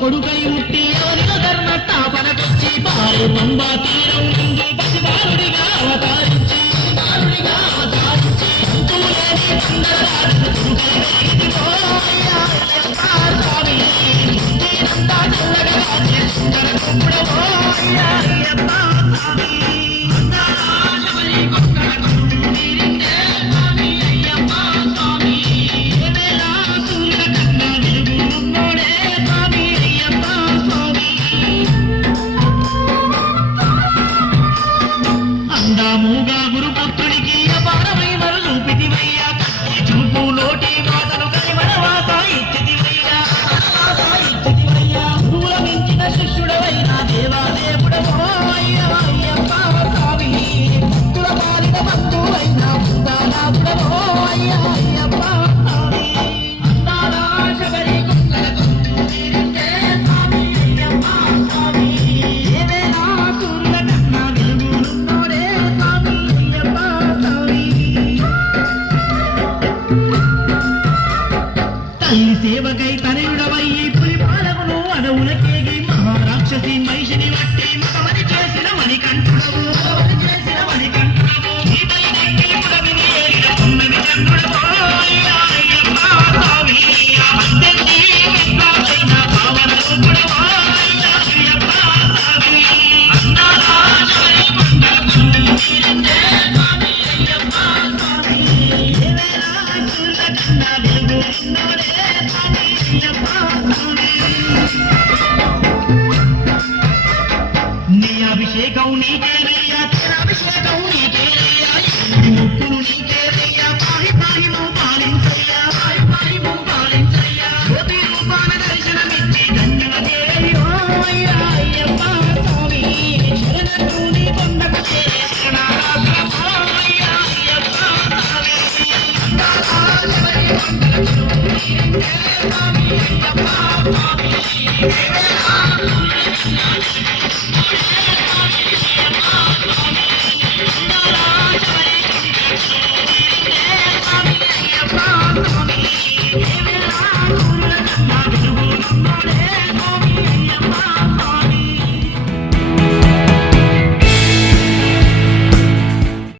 కొడుకై ముట్టి ఎవరిలో ధర్మ స్థాపనకొచ్చి పారే పంబా తీరం నువ్వుగా గురు పుత్రుడికి అపారమైన చూపితివయ్యా కత్తి చూపు నోటి మాటలు కలిమన వాత ఇచ్చితివయ్యా ఇచ్చితివయ్యా మించిన శిష్యుడవైన దేవాదేవుడ భక్తుల పాలిన బంధువైన బృందానాథుడవో అయ్యప్ప. సేవకై తనయుడవయ్యి పులి పాలకును అడవులకేగి మహారాక్షసి నీ అభిషేకం నీకేనయ్యా అభిషేకం ఈ ముక్కులు నీకేనయ్యా పాహి పాహి నువ్వు పాలించయ్యా. పాహి పాహి నువ్వు పాలించయ్యా. జ్యోతి రూపాన దర్శనమిచ్చి ధన్యులదేవో అయ్యా అయ్యప్ప. Thank you.